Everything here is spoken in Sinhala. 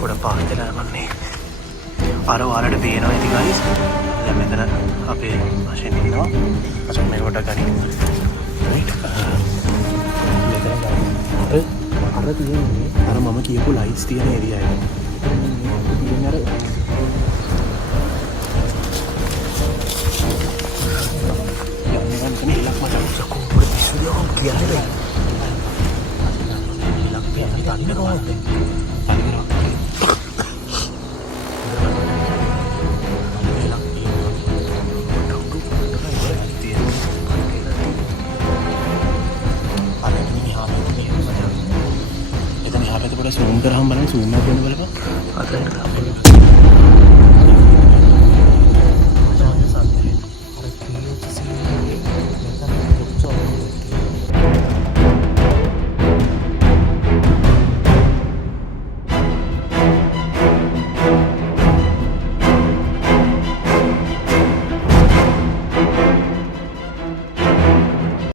පොඩ පාත්තලා යන්නේ. අර ඔයාලට පේනවා ඉතින් ගයිස්. දැන් මෙතන අපේ මැෂින් ඉන්නවා. අසත් මේ කොට ගනිමු. රයිට්. මෙතන ගන්න. අර තියෙන්නේ අර මම කියපු ලයිට්ස් තියෙන ඒරියා එක. ඉතින් අර යන්නේ නම් ඉලක්ක මට සකෝ පොඩි පිස්සුවක් කියන්නේ. ඉලක්ක පියන්නේ තනියම නෝන්නේ. zoom කරාම බලන්න zoom එක වෙන බලපන්. අතට